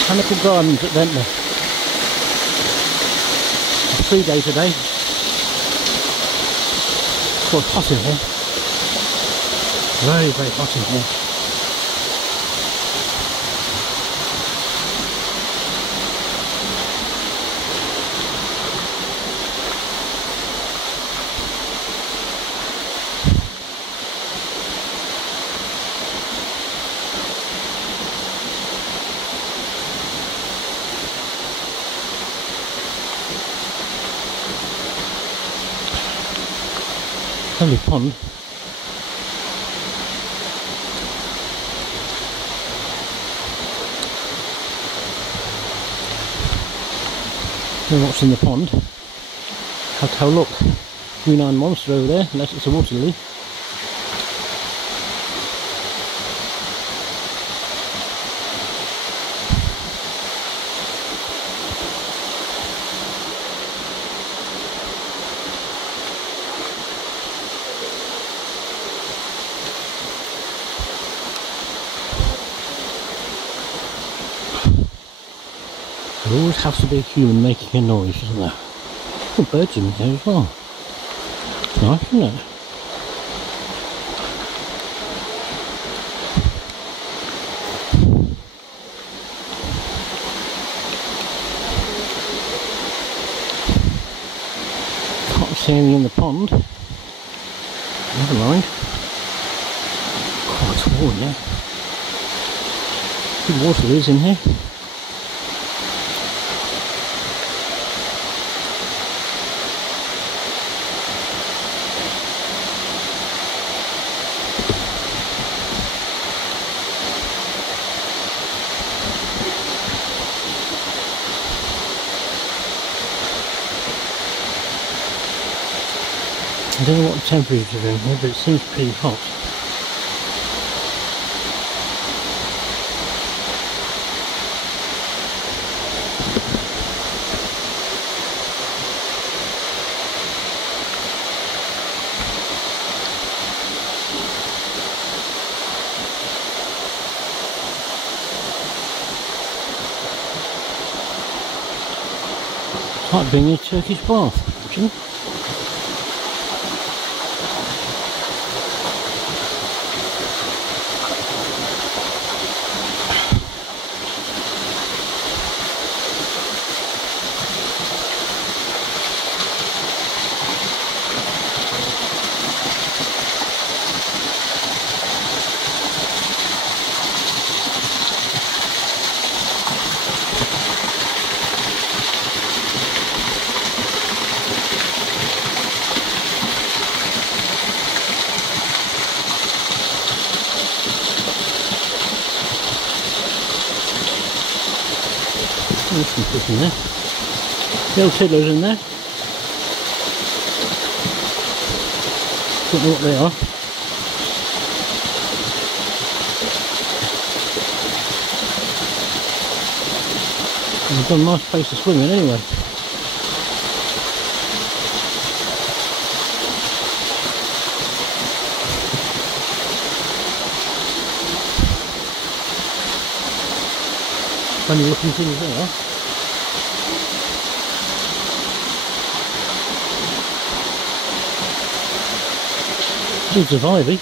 Botanical Gardens at Ventnor. A free day today. Quite hot in here. Very, very hot in here. Lovely pond. We're watching the pond. Oh look, green-eyed monster over there, unless it's a water lily. There always has to be a human making a noise, isn't there? Oh, birds in there as well. It's nice, isn't it? Can't see anything in the pond. Never mind. Quite warm, yeah. Good water is in here. I don't know what the temperature is in here, but it seems pretty hot. It's like being in a Turkish bath, actually. There's some fish in there. The old tiddlers in there. Don't know what they are. They've got a nice place to swim in anyway. Funny looking things there. Loads of ivy.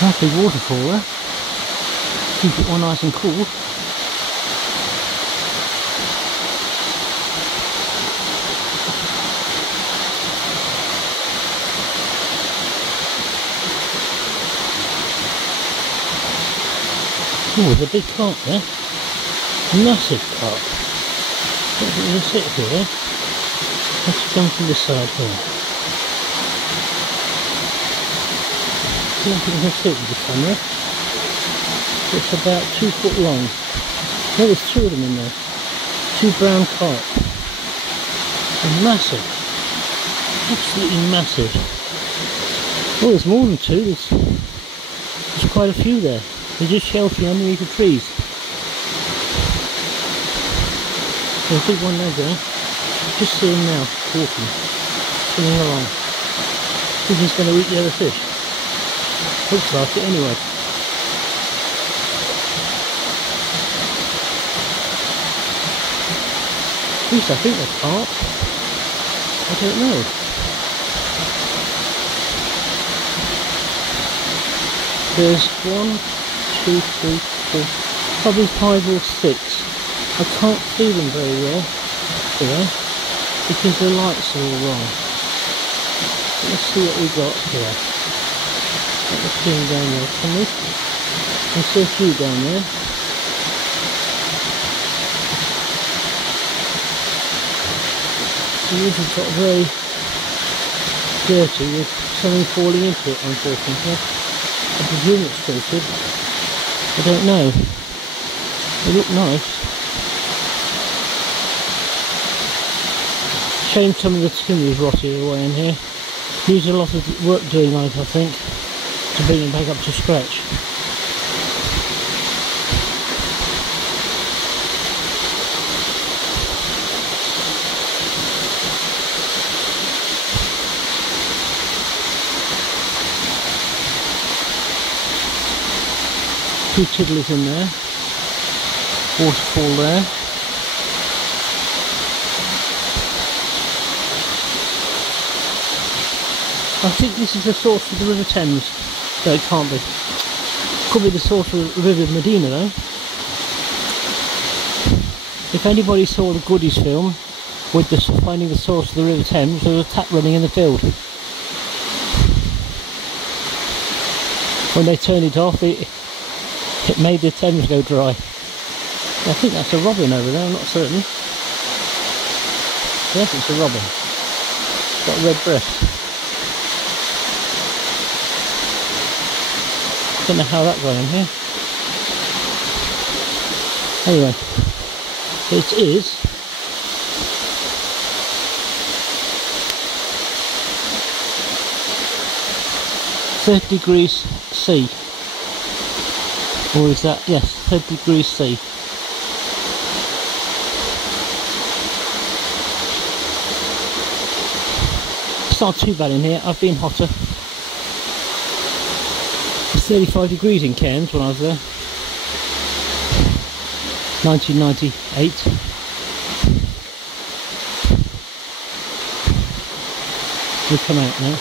Nice big waterfall there. Keep it all nice and cool. Oh, there's a big carp there. Massive carp. I don't think you can sit here. Let's come from this side here. I don't think you can sit with the camera. It's about 2 foot long. No, there's 2 of them in there. 2 brown carp. They're massive. Absolutely massive. Oh, there's more than 2. There's quite a few there. They're just sheltering underneath the trees. There's a big one there, there. Just see him now, walking, swimming along. Think he's going to eat the other fish. Looks like it anyway. At least I think they're carp. I don't know. There's 1, 2, 3, 4, probably 5 or 6. I can't see them very well here because the lights are all wrong. Let's see what we got here. Let's see them down there, can we? I see a few down there. The water's got very dirty with something falling into it, unfortunately. I presume it's filtered. I don't know. They look nice. Shame some of the tin was rotted away in here. Needs a lot of work doing on it, I think, to bring it back up to scratch. Two tiddlers in there. Waterfall there. I think this is the source of the River Thames. No, it can't be. Could be the source of the River Medina though. If anybody saw the Goodies film with the finding the source of the River Thames, there was a tap running in the field. When they turned it off, it made the Thames go dry. I think that's a robin over there, I'm not certain. Yes, it's a robin. It's got a red breast. Don't know how that got in here. Anyway, it is £30 C. Or is that, yes, 30 degrees C. It's not too bad in here, I've been hotter. It's 35 degrees in Cairns when I was there. 1998. We come out now.